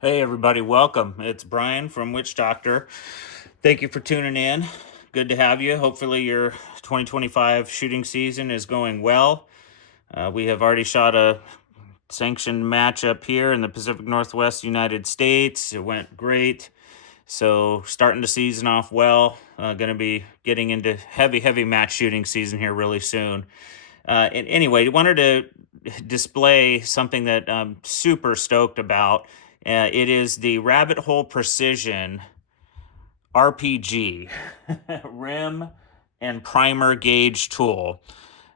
Hey everybody, welcome. It's Brian from Witch Doctor. Thank you for tuning in. Good to have you. Hopefully your 2025 shooting season is going well. We have already shot a sanctioned match up here in the Pacific Northwest United States. It went great. So starting the season off well. Going to be getting into heavy match shooting season here really soon. And anyway, wanted to display something that I'm super stoked about. It is the Rabbit Hole Precision RPG rim and primer gauge tool.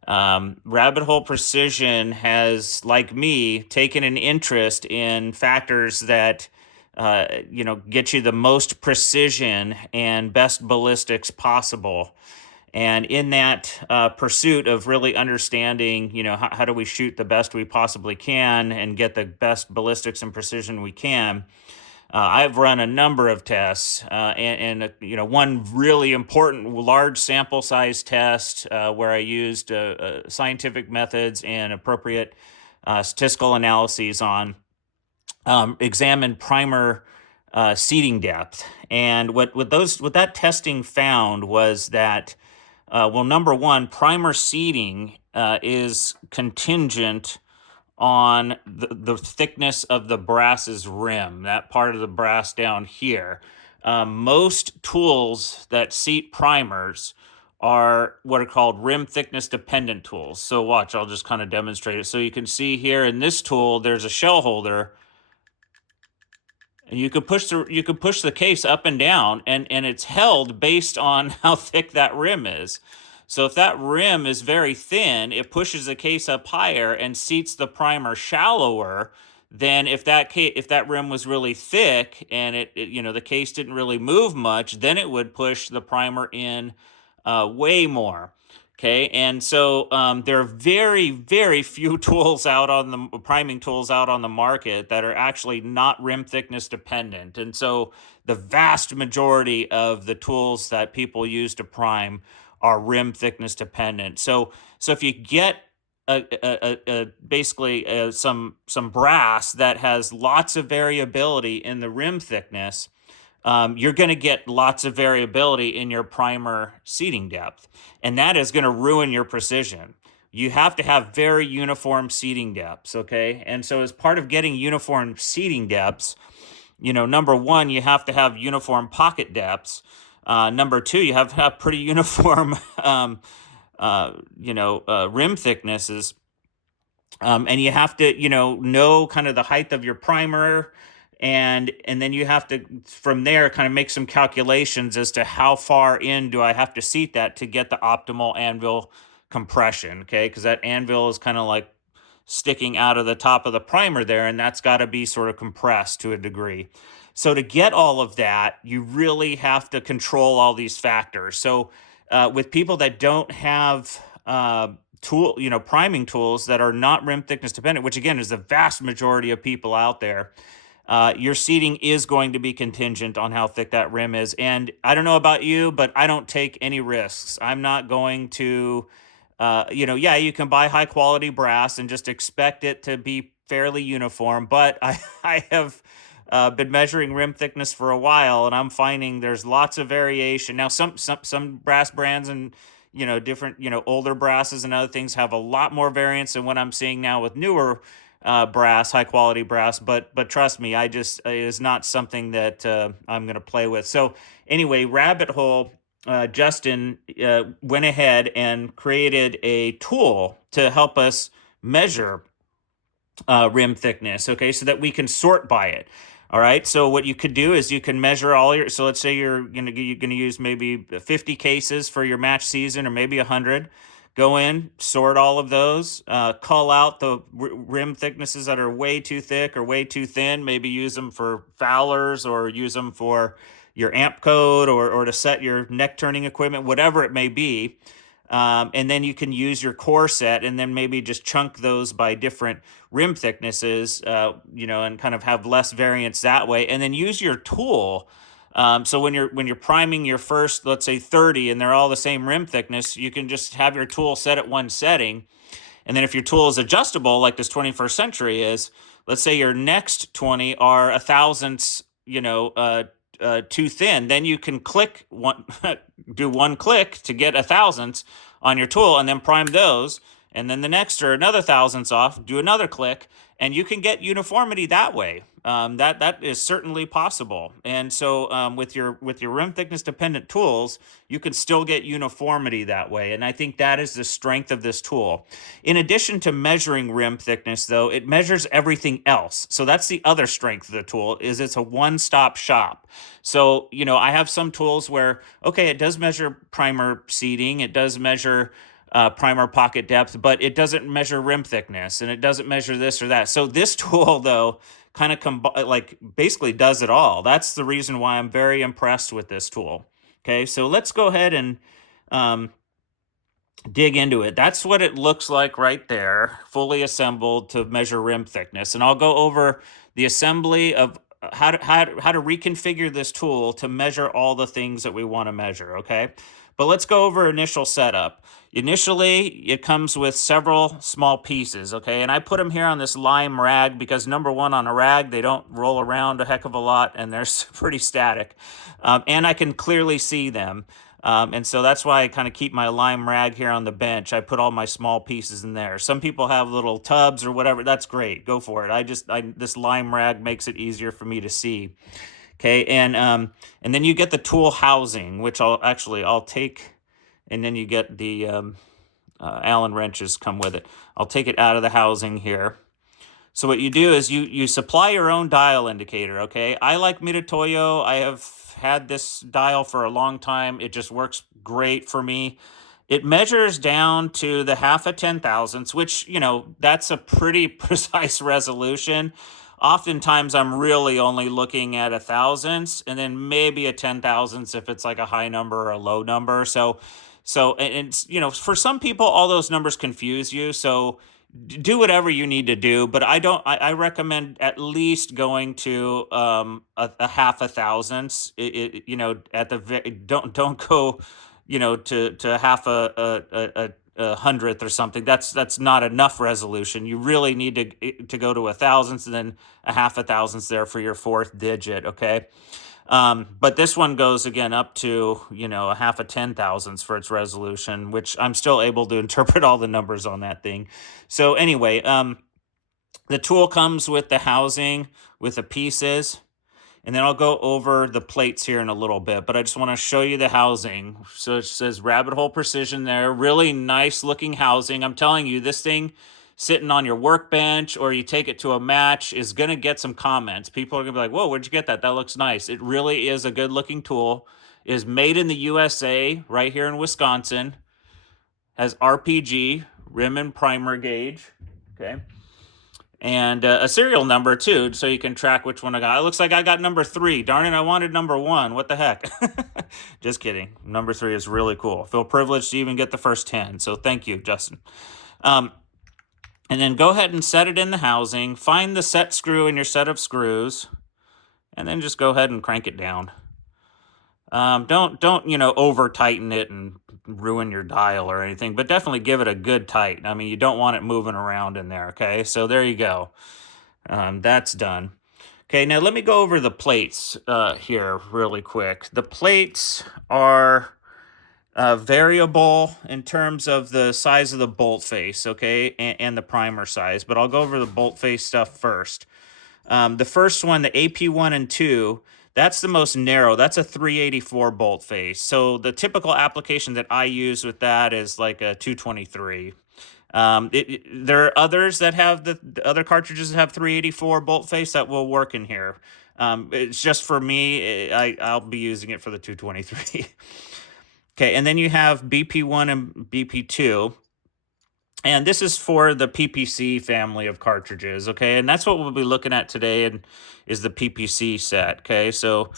Rabbit Hole Precision has, like me, taken an interest in factors that get you the most precision and best ballistics possible. And in that pursuit of really understanding, how do we shoot the best we possibly can and get the best ballistics and precision we can, I've run a number of tests, one really important large sample size test where I used scientific methods and appropriate statistical analyses on examined primer seating depth. And what that testing found was that number one, primer seating is contingent on the thickness of the brass's rim, that part of the brass down here. Most tools that seat primers are what are called rim thickness dependent tools. So watch, I'll just kind of demonstrate it. So you can see here in this tool, there's a shell holder, and you could push the case up and down, and it's held based on how thick that rim is. So if that rim is very thin, it pushes the case up higher and seats the primer shallower than if that rim was really thick and the case didn't really move much, then it would push the primer in way more. Okay, and so there are very few tools out on the priming tools out on the market that are actually not rim thickness dependent. And so the vast majority of the tools that people use to prime are rim thickness dependent. So if you get basically some brass that has lots of variability in the rim thickness, you're going to get lots of variability in your primer seating depth, and that is going to ruin your precision. You have to have very uniform seating depths, okay? And so, as part of getting uniform seating depths, number one, you have to have uniform pocket depths. Number two, you have to have pretty uniform, rim thicknesses. And you have to, know kind of the height of your primer, and then you have to from there kind of make some calculations as to how far in do I have to seat that to get the optimal anvil compression, okay? Because that anvil is kind of like sticking out of the top of the primer there, and that's got to be sort of compressed to a degree. So to get all of that, you really have to control all these factors. So with people that don't have priming tools that are not rim thickness dependent, which again is the vast majority of people out there, your seating is going to be contingent on how thick that rim is. And I don't know about you, but I don't take any risks. I'm not going to, yeah, you can buy high quality brass and just expect it to be fairly uniform. But I have been measuring rim thickness for a while, and I'm finding there's lots of variation. Now, some brass brands and different older brasses and other things have a lot more variance than what I'm seeing now with newer brass, high quality brass. But trust me, it is not something that I'm going to play with. So anyway, Rabbit Hole. Justin went ahead and created a tool to help us measure rim thickness, okay, so that we can sort by it. All right. So what you could do is you can measure all your. So let's say you're gonna use maybe 50 cases for your match season, or maybe 100. Go in, sort all of those, cull out the rim thicknesses that are way too thick or way too thin. Maybe use them for Fowlers, or use them for your amp code, or to set your neck turning equipment, whatever it may be. And then you can use your core set and then maybe just chunk those by different rim thicknesses, and kind of have less variance that way. And then use your tool. So when you're priming your first, let's say 30, and they're all the same rim thickness, you can just have your tool set at one setting. And then if your tool is adjustable, like this 21st Century is, let's say your next 20 are a thousandths, too thin, then you can click one, do one click to get a thousandths on your tool, and then prime those, and then the next are another thousandths off, do another click, and you can get uniformity that way. That is certainly possible. And so with your rim thickness dependent tools, you can still get uniformity that way. And I think that is the strength of this tool. In addition to measuring rim thickness, though, it measures everything else. So that's the other strength of the tool, is it's a one-stop shop. So, I have some tools where, okay, it does measure primer seating, it does measure primer pocket depth, but it doesn't measure rim thickness, and it doesn't measure this or that. So this tool, though, kind of basically does it all. That's the reason why I'm very impressed with this tool. Okay, so let's go ahead and um, dig into it. That's what it looks like right there, fully assembled to measure rim thickness. And I'll go over the assembly of how to reconfigure this tool to measure all the things that we want to measure, okay? But let's go over initial setup. Initially, it comes with several small pieces, okay? And I put them here on this lime rag because, number one, on a rag, they don't roll around a heck of a lot, and they're pretty static. And I can clearly see them. And so that's why I kind of keep my lime rag here on the bench. I put all my small pieces in there. Some people have little tubs or whatever. That's great. Go for it. This lime rag makes it easier for me to see. Okay, and then you get the tool housing, which I'll take, and then you get the Allen wrenches come with it. I'll take it out of the housing here. So what you do is you supply your own dial indicator, okay? I like Mitutoyo. I have had this dial for a long time. It just works great for me. It measures down to the half a 10,000ths, which, that's a pretty precise resolution. Oftentimes, I'm really only looking at a thousandths, and then maybe a 10,000ths if it's like a high number or a low number. And for some people, all those numbers confuse you. So do whatever you need to do, but I recommend at least going to a half a thousandths. Don't go, to half a hundredth or something. That's not enough resolution. You really need to go to a thousandths, and then a half a thousandths there for your fourth digit. Okay. But this one goes again up to, a half a 10,000ths for its resolution, which I'm still able to interpret all the numbers on that thing. So anyway, the tool comes with the housing, with the pieces, and then I'll go over the plates here in a little bit, but I just want to show you the housing. So it says Rabbit Hole Precision there. Really nice looking housing. I'm telling you, this thing sitting on your workbench or you take it to a match is going to get some comments. People are going to be like, whoa, where'd you get that? That looks nice. It really is a good looking tool. It is made in the USA, right here in Wisconsin. Has RPG, rim and primer gauge. Okay. And a serial number, too, so you can track which one I got. It looks like I got number 3. Darn it, I wanted number 1. What the heck? Just kidding. Number 3 is really cool. I feel privileged to even get the first 10, so thank you, Justin. And then go ahead and set it in the housing. Find the set screw in your set of screws, and then just go ahead and crank it down. Don't over tighten it and ruin your dial or anything, but definitely give it a good tight. I mean, you don't want it moving around in there. Okay, so there you go. That's done. Okay, now let me go over the plates here really quick. The plates are variable in terms of the size of the bolt face, okay, and the primer size, but I'll go over the bolt face stuff first. The first one, the AP1 and 2, that's the most narrow. That's a 384 bolt face. So the typical application that I use with that is like a 223. There are others that have the other cartridges that have 384 bolt face that will work in here. It's just for me, I'll be using it for the 223. Okay, and then you have BP1 and BP2. And this is for the PPC family of cartridges, okay? And that's what we'll be looking at today, and is the PPC set, okay? So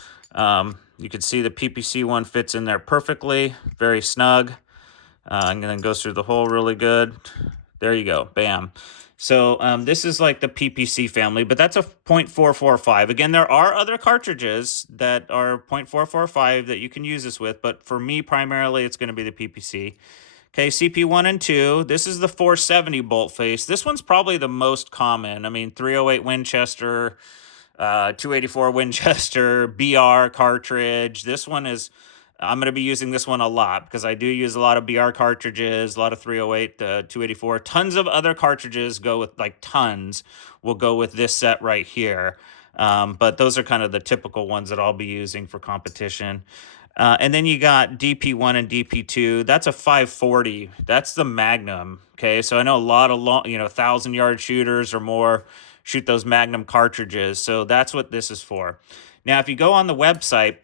you can see the PPC one fits in there perfectly, very snug, and then goes through the hole really good. There you go, bam. So this is like the PPC family, but that's a 0.445. Again, there are other cartridges that are 0.445 that you can use this with, but for me, primarily, it's going to be the PPC. Okay, CP1 and 2. This is the 470 bolt face. This one's probably the most common. I mean, 308 Winchester, 284 Winchester, BR cartridge. This one is, I'm going to be using this one a lot because I do use a lot of BR cartridges, a lot of 308, 284. Tons of other cartridges go with, like tons, will go with this set right here. But those are kind of the typical ones that I'll be using for competition. And then you got DP1 and DP2. That's a 540. That's the Magnum. Okay, so I know a lot of 1,000-yard shooters or more shoot those Magnum cartridges. So that's what this is for. Now, if you go on the website,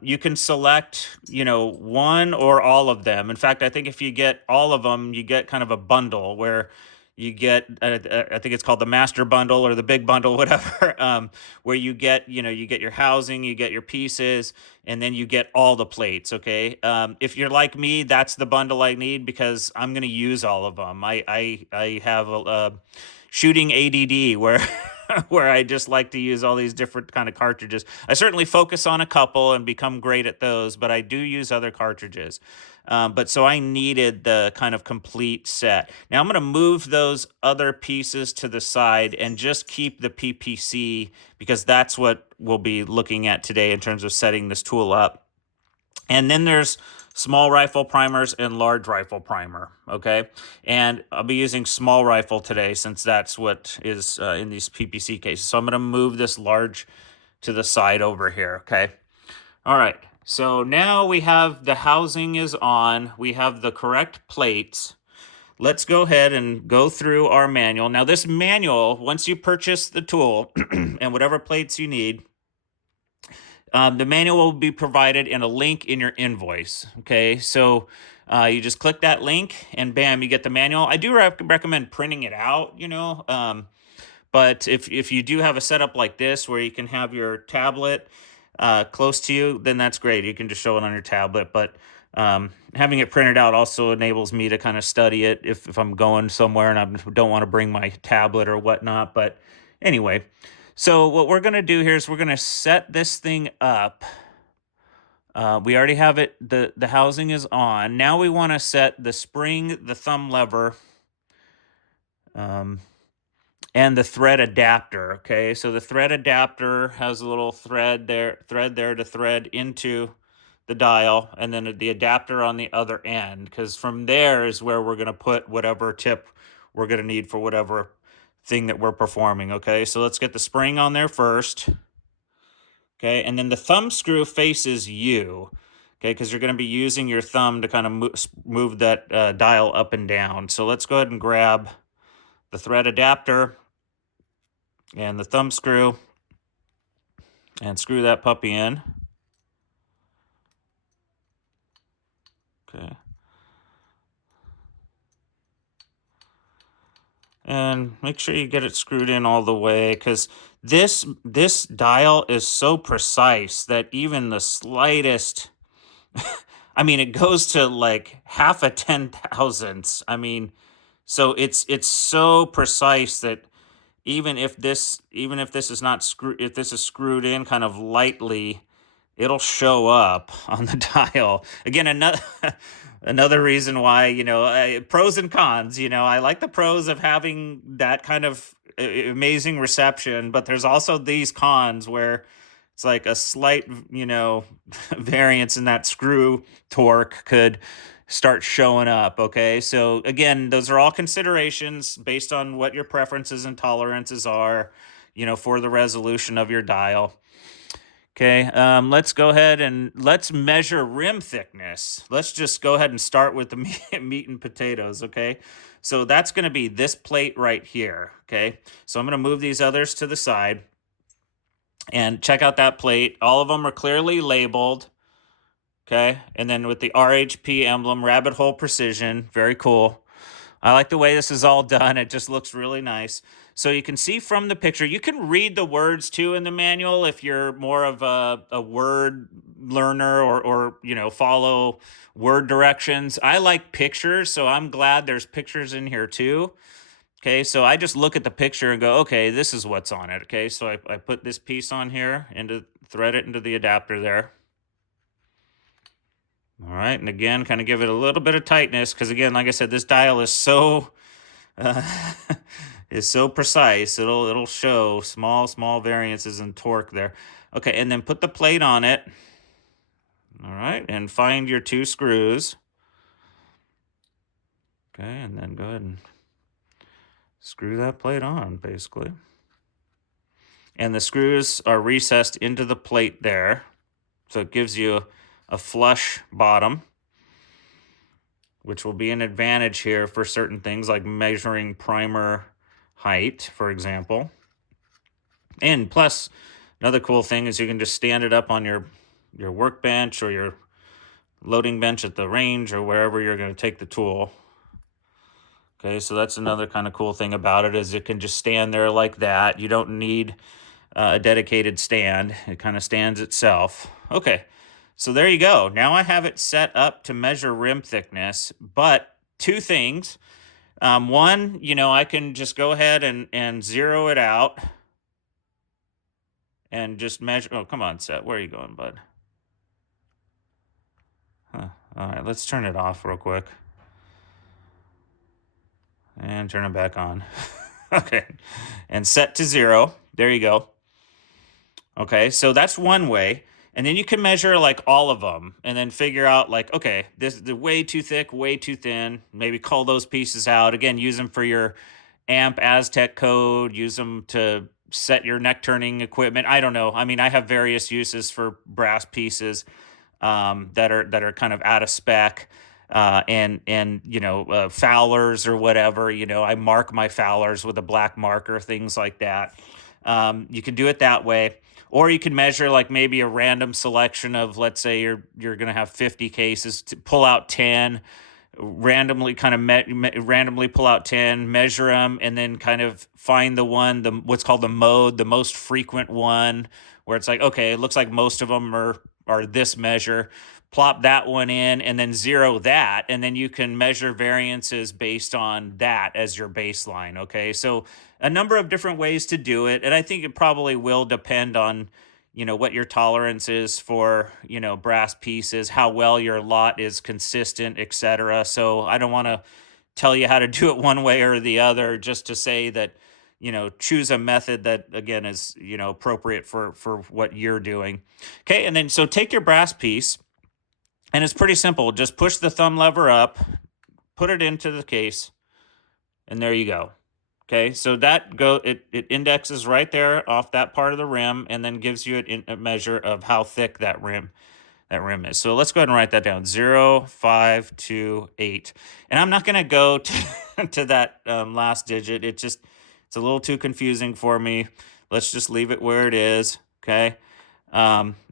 you can select, one or all of them. In fact, I think if you get all of them, you get kind of a bundle where you get, I think it's called the master bundle or the big bundle, whatever, where you get your housing, you get your pieces, and then you get all the plates. Okay. If you're like me, that's the bundle I need because I'm going to use all of them. I have a shooting ADD where where I just like to use all these different kind of cartridges. I certainly focus on a couple and become great at those, but I do use other cartridges. But so I needed the kind of complete set. Now I'm going to move those other pieces to the side and just keep the PPC because that's what we'll be looking at today in terms of setting this tool up. And then there's small rifle primers and large rifle primer, okay? And I'll be using small rifle today since that's what is in these PPC cases. So I'm going to move this large to the side over here, okay? All right, so now we have the housing is on. We have the correct plates. Let's go ahead and go through our manual. Now this manual, once you purchase the tool and whatever plates you need, the manual will be provided in a link in your invoice. Okay, so you just click that link and bam, you get the manual. I do recommend printing it out, but if you do have a setup like this where you can have your tablet close to you, then that's great. You can just show it on your tablet. But having it printed out also enables me to kind of study it if I'm going somewhere and I don't want to bring my tablet or whatnot. But anyway. So what we're going to do here is we're going to set this thing up. We already have it. The housing is on. Now we want to set the spring, the thumb lever, and the thread adapter. Okay, so the thread adapter has a little thread there to thread into the dial, and then the adapter on the other end, because from there is where we're going to put whatever tip we're going to need for whatever thing that we're performing. Okay, so let's get the spring on there first. Okay, and then the thumb screw faces you. Okay, because you're going to be using your thumb to kind of move that dial up and down. So let's go ahead and grab the thread adapter and the thumb screw and screw that puppy in. Okay. And make sure you get it screwed in all the way, because this dial is so precise that even the slightest, I mean, it goes to like half a 10,000ths. I mean, so it's so precise that even if this is not screwed, if this is screwed in kind of lightly, it'll show up on the dial. Again, another reason why, pros and cons. I like the pros of having that kind of amazing reception, but there's also these cons where it's like a slight, variance in that screw torque could start showing up. Okay, so again, those are all considerations based on what your preferences and tolerances are, for the resolution of your dial. Okay, let's go ahead and let's measure rim thickness. Let's just go ahead and start with the meat and potatoes, okay? So that's going to be this plate right here, okay? So I'm going to move these others to the side and check out that plate. All of them are clearly labeled, okay? And then with the RHP emblem, Rabbit Hole Precision, very cool. I like the way this is all done. It just looks really nice. So you can see from the picture, you can read the words too in the manual if you're more of a word learner or follow word directions. I like pictures, so I'm glad there's pictures in here too. Okay, so I just look at the picture and go, okay, this is what's on it. Okay, so I put this piece on here and thread it into the adapter there. All right, and again, kind of give it a little bit of tightness, because again, like I said, this dial is so uh, is so precise. It'll show small variances in torque there. Okay, and then put the plate on it. All right, and find your 2 screws. Okay, and then go ahead and screw that plate on, basically. And the screws are recessed into the plate there, so it gives you a flush bottom, which will be an advantage here for certain things like measuring primer height, for example. And plus, another cool thing is you can just stand it up on your workbench or your loading bench at the range or wherever you're going to take the tool. Okay, so that's another kind of cool thing about it, is it can just stand there like that. You don't need a dedicated stand. It kind of stands itself. Okay, so there you go. Now I have it set up to measure rim thickness, but 2 things. One, I can just go ahead and zero it out and just measure. Oh, come on, Seth. Where are you going, bud? Huh. All right, let's turn it off real quick. And turn it back on. Okay. And set to 0. There you go. Okay, so that's one way. And then you can measure like all of them and then figure out like, okay, this is way too thick, way too thin. Maybe call those pieces out. Again, use them for your amp Aztec code, use them to set your neck turning equipment. I don't know. I mean, I have various uses for brass pieces that are kind of out of spec. And Fowlers or whatever, I mark my Fowlers with a black marker, things like that. You can do it that way, or you can measure like maybe a random selection of, let's say you're going to have 50 cases, to pull out 10, randomly kind of randomly pull out 10, measure them, and then kind of find what's called the mode, the most frequent one, where it's like, okay, it looks like most of them are this measure. Plop that one in and then zero that, and then you can measure variances based on that as your baseline. Okay, so a number of different ways to do it, and I think it probably will depend on what your tolerance is for brass pieces, how well your lot is consistent, etc. So I don't want to tell you how to do it one way or the other, just to say that choose a method that again is appropriate for what you're doing. Okay, and then so take your brass piece, and it's pretty simple. Just push the thumb lever up, put it into the case, and there you go. Okay, so it indexes right there off that part of the rim, and then gives you a measure of how thick that rim is. So let's go ahead and write that down: 0, 5, 2, 8. And I'm not going to go to that last digit. It's a little too confusing for me. Let's just leave it where it is. Okay.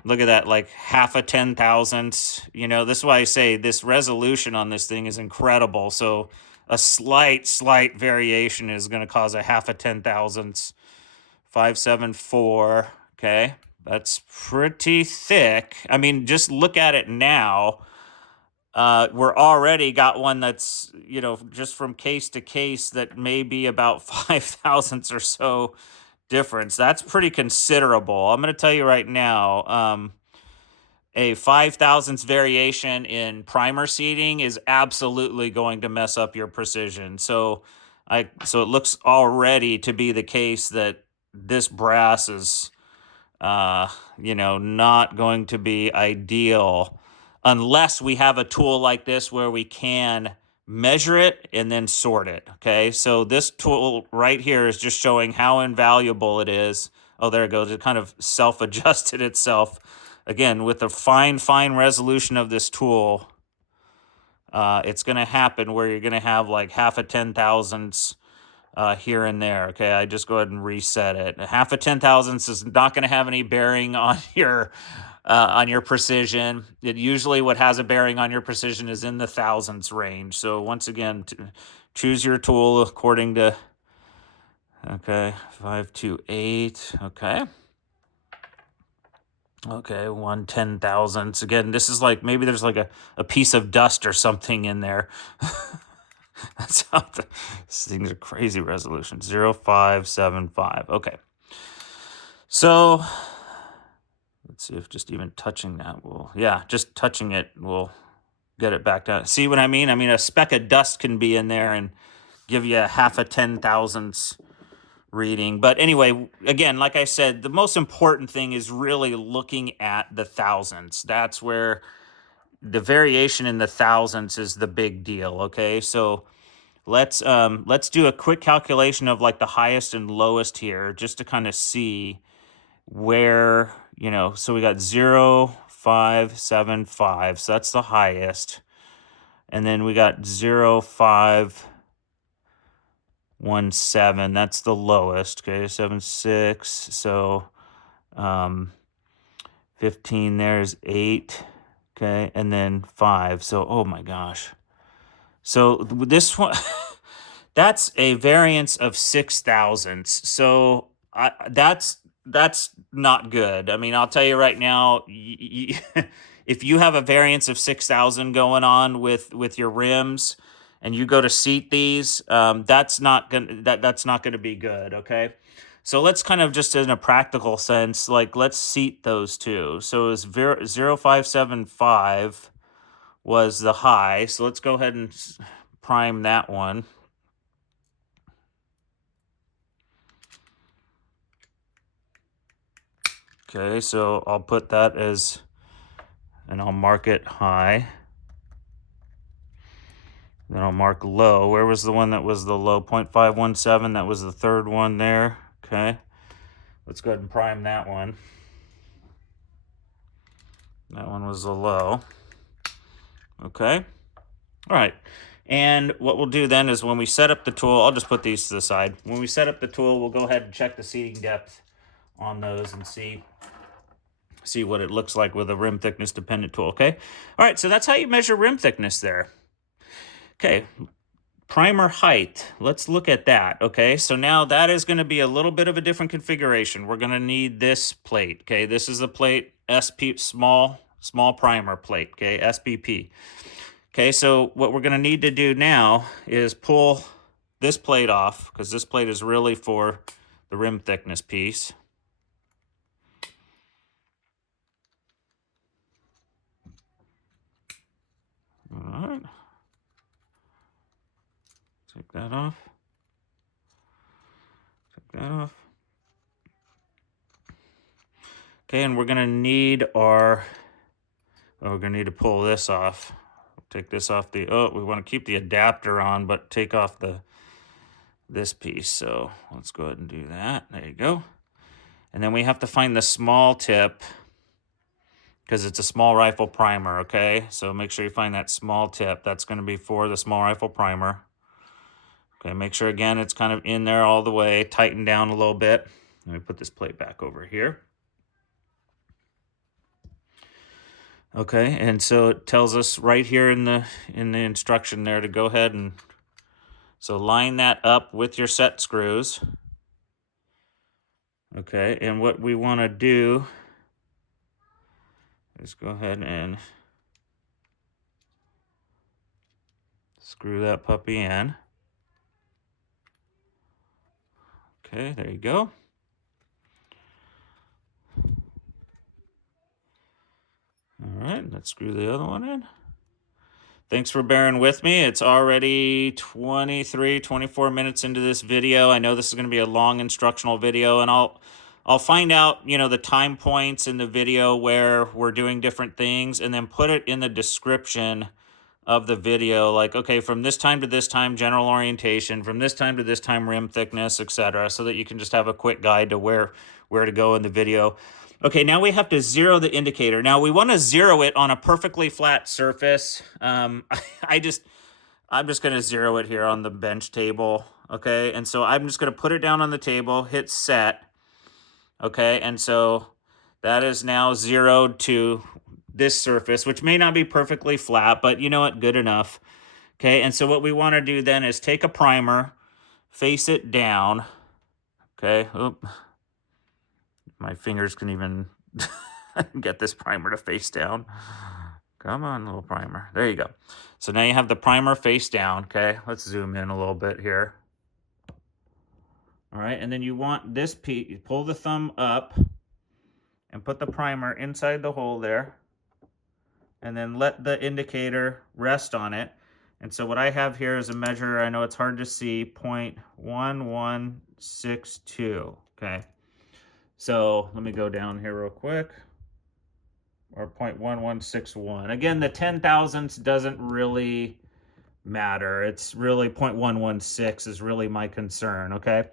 Look at that, like half a 10,000ths. This is why I say this resolution on this thing is incredible. So a slight variation is going to cause a half a 10,000ths. 574. Okay, that's pretty thick. I mean, just look at it now. We're already got one that's just from case to case that may be about 5,000ths or so difference. That's pretty considerable. I'm going to tell you right now, a 5,000ths variation in primer seating is absolutely going to mess up your precision. So it looks already to be the case that this brass is not going to be ideal unless we have a tool like this where we can measure it and then sort it. Okay, so this tool right here is just showing how invaluable it is. Oh, there it goes. It kind of self-adjusted itself. Again, with the fine resolution of this tool, it's going to happen where you're going to have like half a 10,000ths here and there. Okay, I just go ahead and reset it. Half a 10,000ths is not going to have any bearing on your precision. It usually, what has a bearing on your precision is in the thousandths range. So once again, choose your tool according to 528. Okay, 1/10,000ths. Again, this is like maybe there's like a piece of dust or something in there. That's how these things are crazy resolution. 0.575. Okay. So let's see if just even touching that just touching it will get it back down. See what I mean? I mean, a speck of dust can be in there and give you a half a 10,000ths reading. But anyway, again, like I said, the most important thing is really looking at the thousandths. That's where the variation in the thousandths is the big deal. Okay, so let's do a quick calculation of like the highest and lowest here, just to kind of see where, so we got 0.575, so that's the highest, and then we got 0.517, that's the lowest. Okay, 7.6, so 15 there's 8. Okay, and then 5, so oh my gosh, so this one that's a variance of 6 thousandths. So that's not good. I mean, I'll tell you right now, if you have a variance of 6,000 going on with your rims, and you go to seat these, that's not gonna be good. Okay, so let's kind of just in a practical sense, like let's seat those two. So it's 0.575 was the high. So let's go ahead and prime that one. Okay, so I'll put that as, and I'll mark it high. Then I'll mark low. Where was the one that was the low? 0.517, that was the third one there. Okay, let's go ahead and prime that one. That one was the low. Okay, all right. And what we'll do then is when we set up the tool, I'll just put these to the side. When we set up the tool, we'll go ahead and check the seating depth on those and see what it looks like with a rim thickness dependent tool. Okay, all right, so that's how you measure rim thickness there. Okay, primer height, let's look at that. Okay, so now that is going to be a little bit of a different configuration. We're going to need this plate. Okay, this is a plate, SP, small primer plate. Okay, SPP. Okay, so what we're going to need to do now is pull this plate off, because this plate is really for the rim thickness piece. All right, take that off. Take that off. Okay, and we're going to need we're going to need to pull this off. Take this off we want to keep the adapter on, but take off this piece. So let's go ahead and do that. There you go. And then we have to find the small tip, because it's a small rifle primer. Okay, so make sure you find that small tip. That's going to be for the small rifle primer. Okay, make sure again it's kind of in there all the way, tighten down a little bit. Let me put this plate back over here. Okay, and so it tells us right here in the instruction there to go ahead and, so line that up with your set screws. Okay, and what we want to do is go ahead and screw that puppy in. Okay, there you go. All right, let's screw the other one in. Thanks for bearing with me. It's already 24 minutes into this video. I know this is going to be a long instructional video, and I'll find out, the time points in the video where we're doing different things, and then put it in the description of the video, like, okay, from this time to this time, general orientation, from this time to this time, rim thickness, etc., so that you can just have a quick guide to where to go in the video. Okay, now we have to zero the indicator. Now we want to zero it on a perfectly flat surface. I'm just going to zero it here on the bench table. Okay, and so I'm just going to put it down on the table, hit set. Okay, and so that is now zeroed to this surface, which may not be perfectly flat, but you know what, good enough. Okay, and so what we want to do then is take a primer, face it down. Okay, oop. My fingers can even get this primer to face down. Come on, little primer. There you go. So now you have the primer face down. Okay, let's zoom in a little bit here. All right, and then you want this piece, pull the thumb up and put the primer inside the hole there. and then let the indicator rest on it. And so what I have here is a measure, I know it's hard to see, 0.1162, okay? So let me go down here real quick, or 0.1161. Again, the 10,000ths doesn't really matter. It's really 0.116 is really my concern, okay?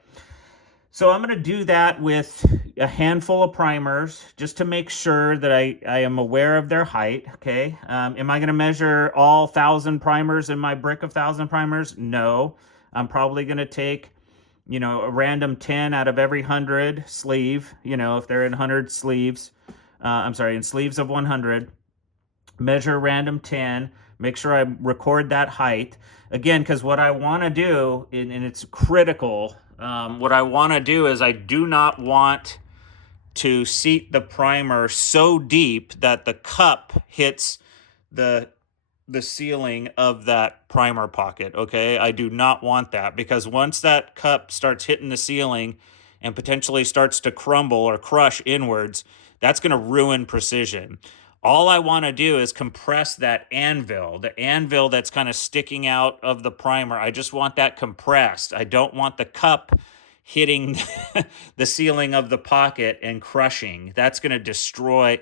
So I'm going to do that with a handful of primers just to make sure that I am aware of their height, okay? Am I going to measure all 1,000 primers in my brick of 1,000 primers? No. I'm probably going to take, a random 10 out of every 100 sleeve, if they're in 100 sleeves. In sleeves of 100. Measure random 10. Make sure I record that height. Again, because what I want to do, and it's critical, what I want to do is I do not want to seat the primer so deep that the cup hits the ceiling of that primer pocket, okay? I do not want that, because once that cup starts hitting the ceiling and potentially starts to crumble or crush inwards, that's going to ruin precision. All I want to do is compress that anvil, the anvil that's kind of sticking out of the primer. I just want that compressed. I don't want the cup hitting the ceiling of the pocket and crushing. That's going to destroy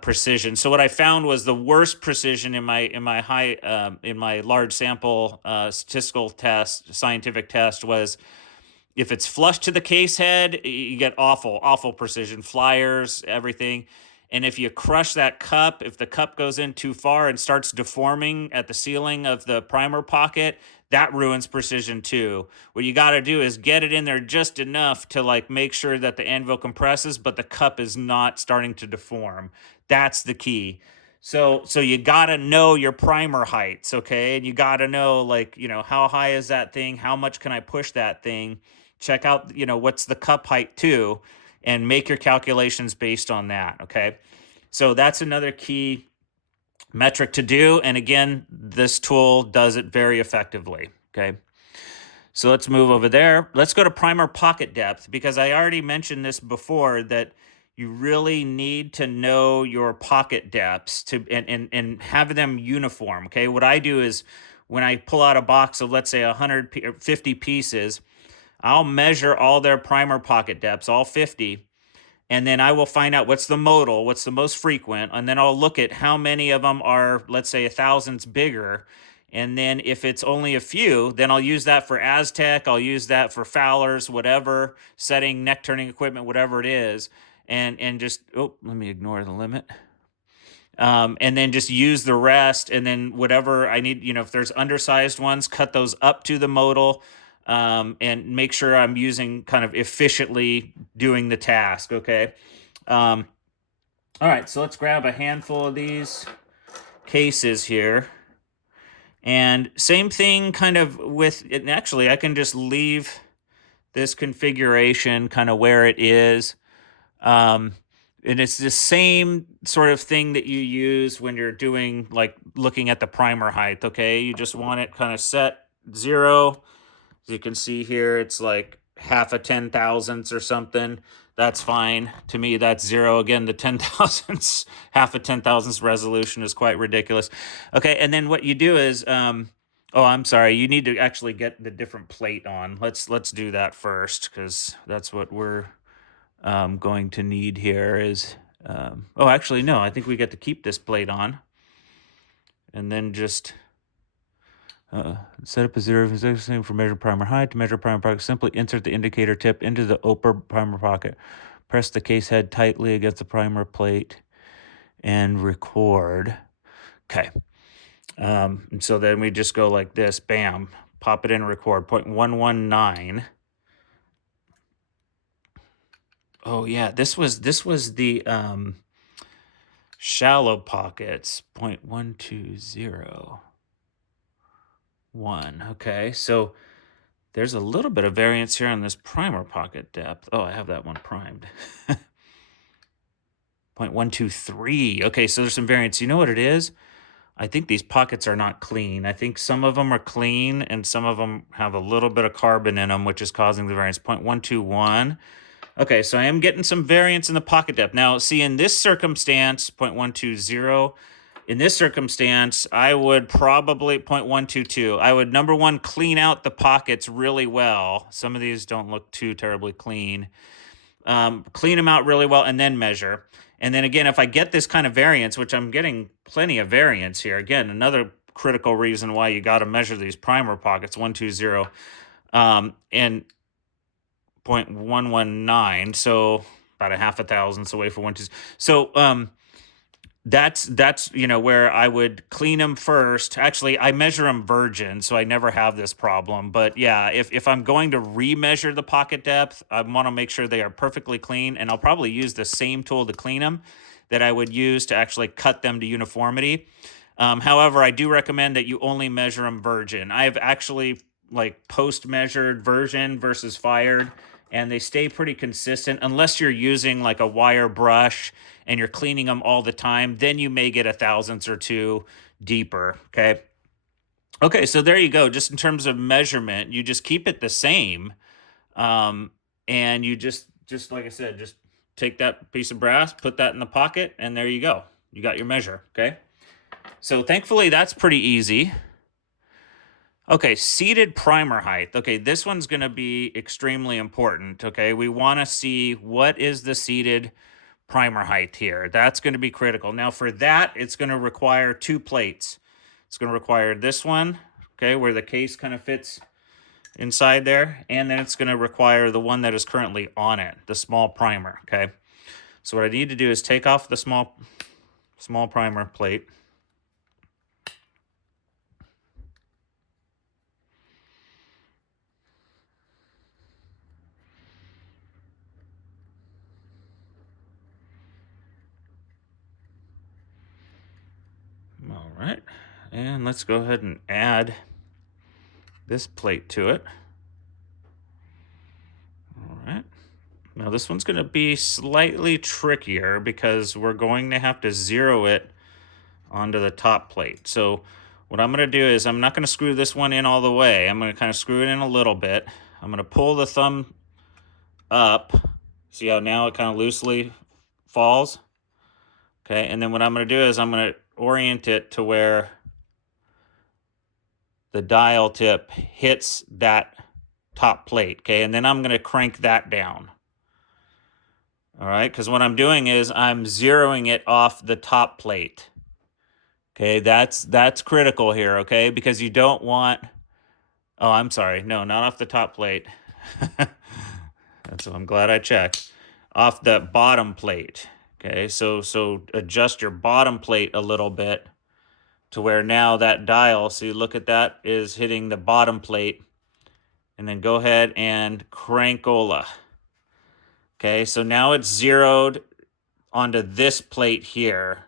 precision. So what I found was the worst precision in my large sample statistical test, scientific test, was if it's flush to the case head, you get awful precision, flyers, everything. And if you crush that cup, if the cup goes in too far and starts deforming at the ceiling of the primer pocket, that ruins precision too. What you got to do is get it in there just enough to make sure that the anvil compresses, but the cup is not starting to deform. That's the key. So you got to know your primer heights, okay? And you got to know, how high is that thing? How much can I push that thing? Check out, what's the cup height too, and make your calculations based on that, okay? So that's another key metric to do. And again, this tool does it very effectively, okay? So let's move over there. Let's go to primer pocket depth, because I already mentioned this before, that you really need to know your pocket depths and have them uniform, okay? What I do is when I pull out a box of, let's say, 150 pieces, I'll measure all their primer pocket depths, all 50, and then I will find out what's the modal, what's the most frequent, and then I'll look at how many of them are, let's say, 1,000s bigger. And then if it's only a few, then I'll use that for Aztec, I'll use that for Fowler's, whatever, setting, neck turning equipment, whatever it is, and just, let me ignore the limit. And then just use the rest, and then whatever I need, if there's undersized ones, cut those up to the modal, and make sure I'm using kind of efficiently doing the task, okay? All right, so let's grab a handful of these cases here. And same thing kind of with, and actually I can just leave this configuration kind of where it is. And it's the same sort of thing that you use when you're doing, looking at the primer height, okay? You just want it kind of set 0. As you can see here, it's like half a 10,000ths or something. That's fine. To me, that's 0. Again, the 10,000ths, half a 10,000ths resolution is quite ridiculous. Okay, and then what you do is, I'm sorry, you need to actually get the different plate on. Let's do that first, because that's what we're going to need here is, actually, no, I think we get to keep this plate on. And then just... set up a 0 for measure primer height. To measure primer pocket, simply insert the indicator tip into the upper primer pocket. Press the case head tightly against the primer plate and record. Okay. And so then we just go like this, bam, pop it in and record, 0.119. Oh yeah, this was the shallow pockets, 0.120. 1. Okay, so there's a little bit of variance here on this primer pocket depth. Oh, I have that one primed. 0.123. Okay, so there's some variance. You know what it is? I think these pockets are not clean. I think some of them are clean and some of them have a little bit of carbon in them, which is causing the variance. 0.121. Okay, so I am getting some variance in the pocket depth. Now, see, in this circumstance, 0.120, In this circumstance, I would probably 0.122. I would, number one, clean out the pockets really well. Some of these don't look too terribly clean. Clean them out really well and then measure. And then again, if I get this kind of variance, which I'm getting plenty of variance here, again, another critical reason why you got to measure these primer pockets, 120, and 0.119, so about a half a thousandth away from 120. So that's where I would clean them first. Actually, I measure them virgin, so I never have this problem. But yeah, if I'm going to remeasure the pocket depth, I want to make sure they are perfectly clean, and I'll probably use the same tool to clean them that I would use to actually cut them to uniformity. However, I do recommend that you only measure them virgin. I have actually like post measured virgin versus fired, and they stay pretty consistent unless you're using like a wire brush and you're cleaning them all the time. Then you may get a thousandths or two deeper. Okay, so there you go. Just in terms of measurement, you just keep it the same, and you just like I said, just take that piece of brass, put that in the pocket, and there you go. You got your measure. Okay, so thankfully that's pretty easy. Okay, seated primer height. Okay, this one's going to be extremely important. Okay, we want to see what is the seated primer height here. That's going to be critical. Now for that, it's going to require two plates. It's going to require this one, okay, where the case kind of fits inside there, and then it's going to require the one that is currently on it, the small primer, okay? So what I need to do is take off the small primer plate. All right, and let's go ahead and add this plate to it. All right. Now this one's going to be slightly trickier because we're going to have to zero it onto the top plate. So what I'm going to do is I'm not going to screw this one in all the way. I'm going to kind of screw it in a little bit. I'm going to pull the thumb up. See how now it kind of loosely falls? Okay, and then what I'm going to do is I'm going to orient it to where the dial tip hits that top plate, okay? And then I'm going to crank that down. All right, because what I'm doing is I'm zeroing it off the top plate. Okay, that's critical here, okay? Because you don't want, oh, I'm sorry. No, not off the top plate. That's what I'm glad I checked. Off the bottom plate. Okay, so adjust your bottom plate a little bit to where now that dial, see, look at that, is hitting the bottom plate. And then go ahead and crankola. Okay, so now it's zeroed onto this plate here.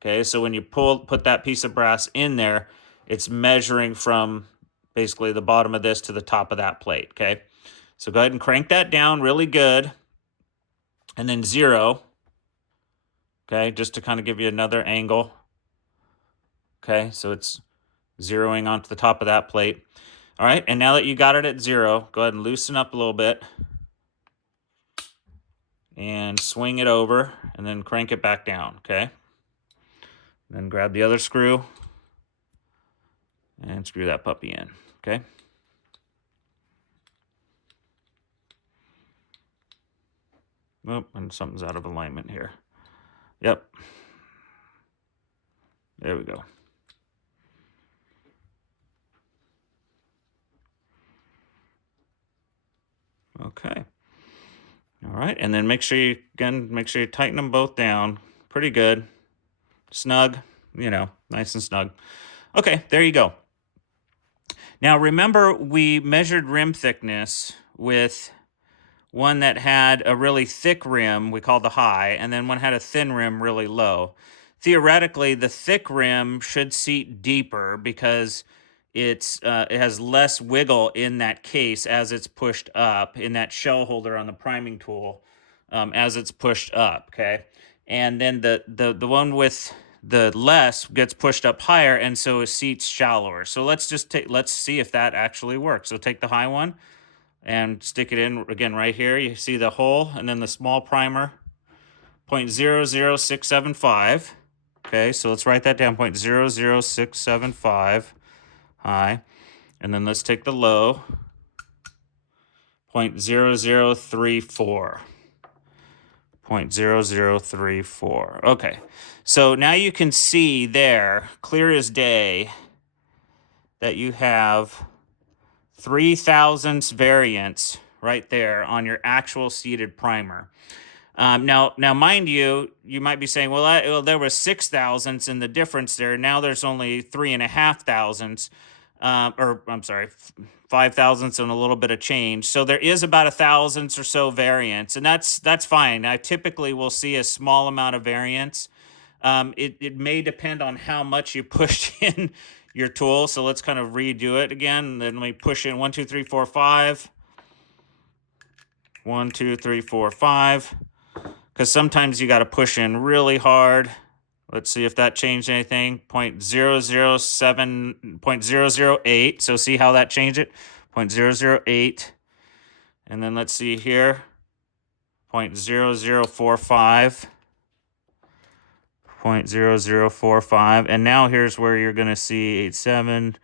Okay, so when you put that piece of brass in there, it's measuring from basically the bottom of this to the top of that plate, okay? So go ahead and crank that down really good, and then zero, okay, just to kind of give you another angle. Okay, so it's zeroing onto the top of that plate. All right, and now that you got it at zero, go ahead and loosen up a little bit and swing it over, and then crank it back down, okay? Then grab the other screw and screw that puppy in, okay? Oh, and something's out of alignment here. Yep. There we go. Okay. All right, and then make sure you tighten them both down pretty good. Snug, nice and snug. Okay, there you go. Now remember, we measured rim thickness with one that had a really thick rim, we called the high, and then one had a thin rim, really low. Theoretically, the thick rim should seat deeper because it has less wiggle in that case as it's pushed up, in that shell holder on the priming tool, as it's pushed up, okay? And then the one with the less gets pushed up higher, and so it seats shallower. So let's see if that actually works. So take the high one and stick it in again right here. You see the hole, and then the small primer, 0.00675. Okay, so let's write that down, 0.00675 high. And then let's take the low, 0.0034. 0.0034. Okay, so now you can see there, clear as day, that you have 3 thousandths variance right there on your actual seeded primer. Now, mind you, you might be saying, well, there was 6 thousandths in the difference there. Now there's only 3.5 thousandths, or I'm sorry, 5 thousandths and a little bit of change. So there is about a thousandths or so variance, and that's fine. I typically will see a small amount of variance. It may depend on how much you pushed in your tool. So let's kind of redo it again. Then we push in 1, 2, 3, 4, 5. 1, 2, 3, 4, 5. Because sometimes you got to push in really hard. Let's see if that changed anything. 0.007, 0.008. So see how that changed it? 0.008. And then let's see here. 0.0045. 0.0045. And now here's where you're going to see 8, 7,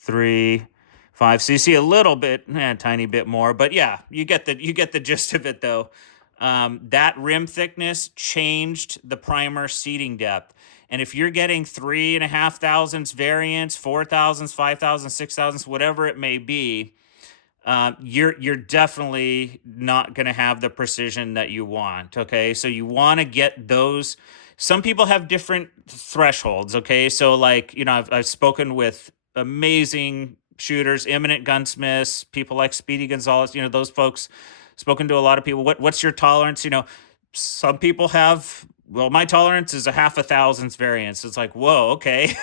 3, 5. So you see a little bit, a tiny bit more. But yeah, you get the gist of it though. That rim thickness changed the primer seeding depth. And if you're getting 3.5 thousandths variance, 4 thousandths, 5 thousandths, 6 thousandths, whatever it may be, you're definitely not going to have the precision that you want. Okay, so you want to get those. Some people have different thresholds. Okay, so like I've spoken with amazing shooters, eminent gunsmiths, people like Speedy Gonzalez. Those folks. Spoken to a lot of people. What's your tolerance? Some people have. Well, my tolerance is a 0.5 thousandths variance. It's like, whoa, okay,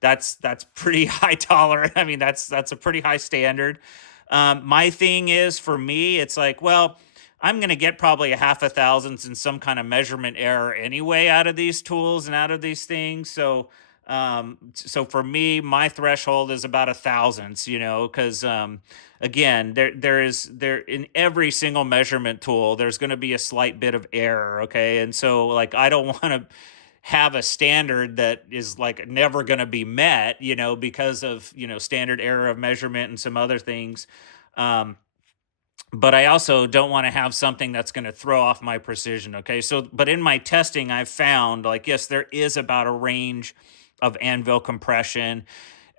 that's pretty high tolerance. I mean, that's a pretty high standard. My thing is, for me, it's like, well, I'm going to get probably a 0.5 thousandths in some kind of measurement error anyway out of these tools and out of these things. So for me, my threshold is about 1 thousandths, because again, there in every single measurement tool, there's going to be a slight bit of error. Okay. And so like, I don't want to have a standard that is like never going to be met, because of, standard error of measurement and some other things. But I also don't want to have something that's going to throw off my precision. Okay. So, but in my testing, I've found like, yes, there is about a range of anvil compression.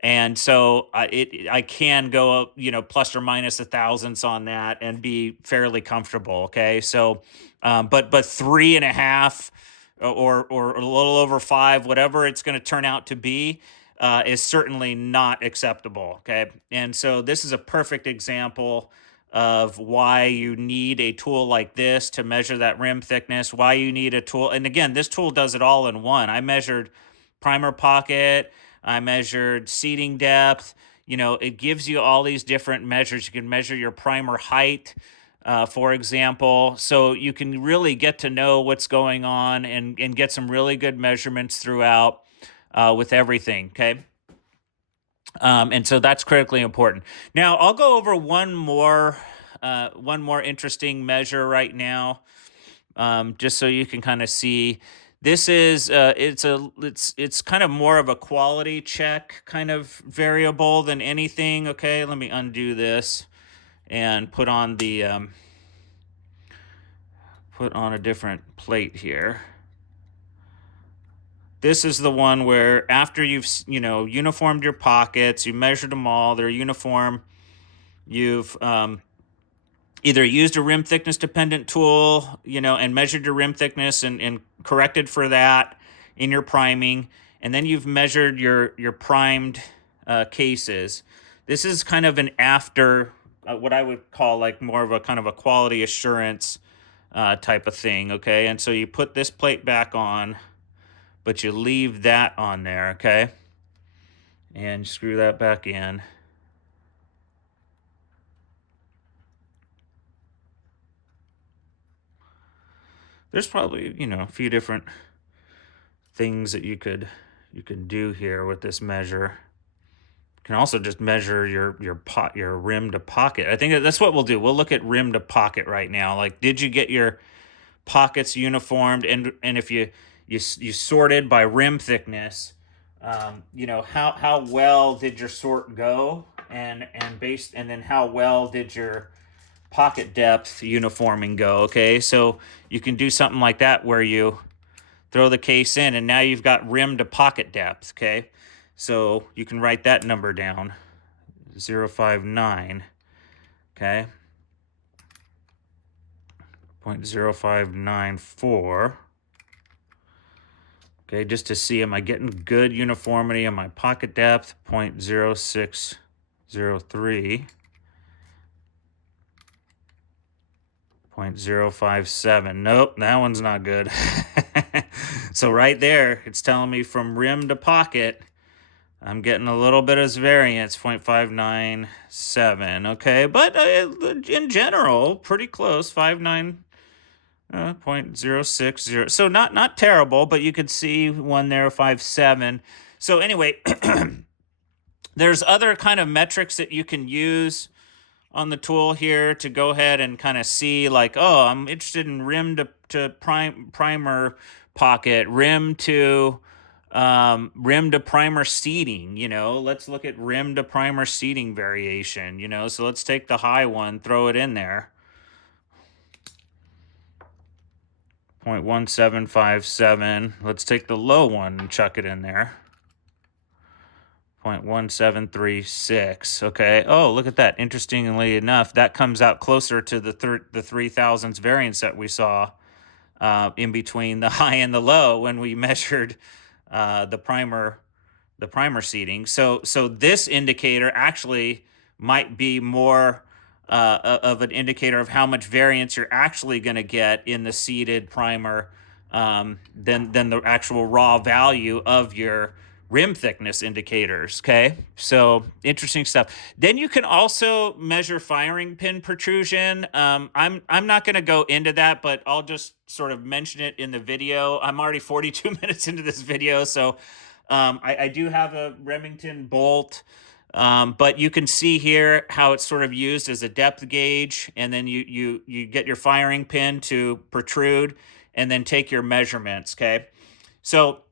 And so I can go, plus or minus 1 thousandths on that and be fairly comfortable. Okay. So, but 3.5 or a little over 5, whatever it's going to turn out to be, is certainly not acceptable. Okay. And so this is a perfect example of why you need a tool like this to measure that rim thickness, why you need a tool. And again, this tool does it all in one. I measured primer pocket, I measured seeding depth. It gives you all these different measures. You can measure your primer height, for example. So you can really get to know what's going on and get some really good measurements throughout with everything, okay? And so that's critically important. Now, I'll go over one more interesting measure right now, just so you can kind of see. This is it's kind of more of a quality check kind of variable than anything. Okay, let me undo this and put on a different plate here. This is the one where after you've uniformed your pockets, you measured them all, they're uniform. You've either used a rim thickness dependent tool, and measured your rim thickness and corrected for that in your priming, and then you've measured your primed cases. This is kind of an after, what I would call like more of a kind of a quality assurance type of thing, okay? And so you put this plate back on, but you leave that on there, okay? And screw that back in. There's probably, a few different things that you could do here with this measure. You can also just measure your rim to pocket. I think that's what we'll do. We'll look at rim to pocket right now. Like, did you get your pockets uniformed? And if you you sorted by rim thickness. You know, how well did your sort go, and then how well did your pocket depth uniforming go? Okay, so you can do something like that where you throw the case in, and now you've got rim to pocket depth. Okay, so you can write that number down, 0.059. Okay, 0.0594. Okay, just to see, am I getting good uniformity on my pocket depth? 0.0603. 0.057. Nope, that one's not good. So right there, it's telling me from rim to pocket, I'm getting a little bit of variance, 0.597. Okay, but in general, pretty close, 0.060. So not terrible, but you could see one there, 5.7. So anyway, there's other kind of metrics that you can use on the tool here to go ahead and kind of see, like, oh, I'm interested in rim to primer pocket, rim to primer seating. You know, let's look at rim to primer seating variation. You know, so let's take the high one, throw it in there, 0.1757. Let's take the low one and chuck it in there, 0.1736. Okay. Oh, look at that. Interestingly enough, that comes out closer to the 3,000ths variance that we saw in between the high and the low when we measured the primer seating. So this indicator actually might be more of an indicator of how much variance you're actually going to get in the seeded primer than the actual raw value of your rim thickness indicators. Okay, so interesting stuff. Then you can also measure firing pin protrusion. I'm not going to go into that, but I'll just sort of mention it in the video. I'm already 42 minutes into this video, so I do have a Remington bolt, but you can see here how it's sort of used as a depth gauge, and then you get your firing pin to protrude, and then take your measurements. Okay, so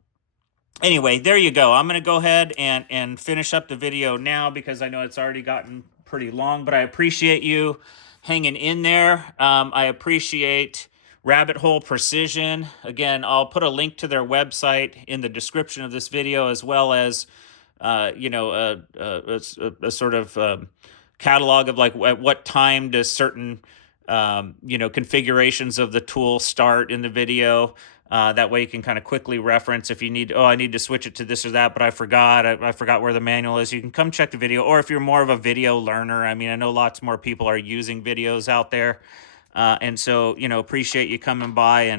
anyway, there you go. I'm going to go ahead and finish up the video now because I know it's already gotten pretty long, but I appreciate you hanging in there. I appreciate Rabbit Hole Precision. Again, I'll put a link to their website in the description of this video, as well as, a sort of catalog of, like, at what time does certain, configurations of the tool start in the video. That way you can kind of quickly reference if you need, I need to switch it to this or that, but I forgot where the manual is. You can come check the video, or if you're more of a video learner, I mean, I know lots more people are using videos out there. And so, appreciate you coming by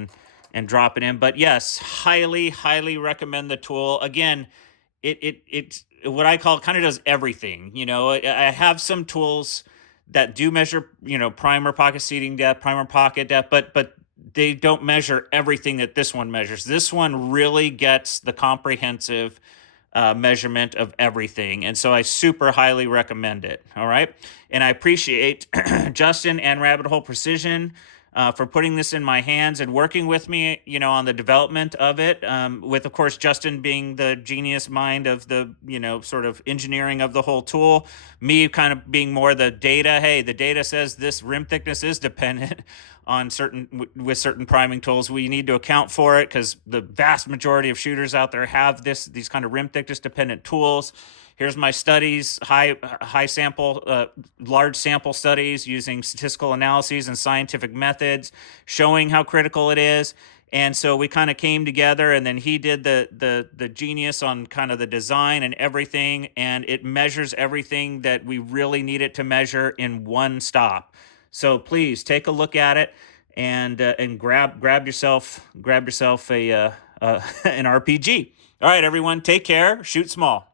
and dropping in. But yes, highly, highly recommend the tool. Again, it's what I call, kind of does everything. I have some tools that do measure, primer pocket seating depth, primer pocket depth, but they don't measure everything that this one measures. This one really gets the comprehensive measurement of everything. And so I super highly recommend it. All right. And I appreciate Justin and Rabbit Hole Precision for putting this in my hands and working with me, on the development of it. With, of course, Justin being the genius mind of the, sort of engineering of the whole tool. Me kind of being more the data. Hey, the data says this rim thickness is dependent on with certain priming tools. We need to account for it because the vast majority of shooters out there have these kind of rim thickness dependent tools. Here's my studies, high sample, large sample studies using statistical analyses and scientific methods, showing how critical it is. And so we kind of came together, and then he did the genius on kind of the design and everything, and it measures everything that we really need it to measure in one stop. So please take a look at it and grab yourself a an RPG. All right, everyone, take care. Shoot small.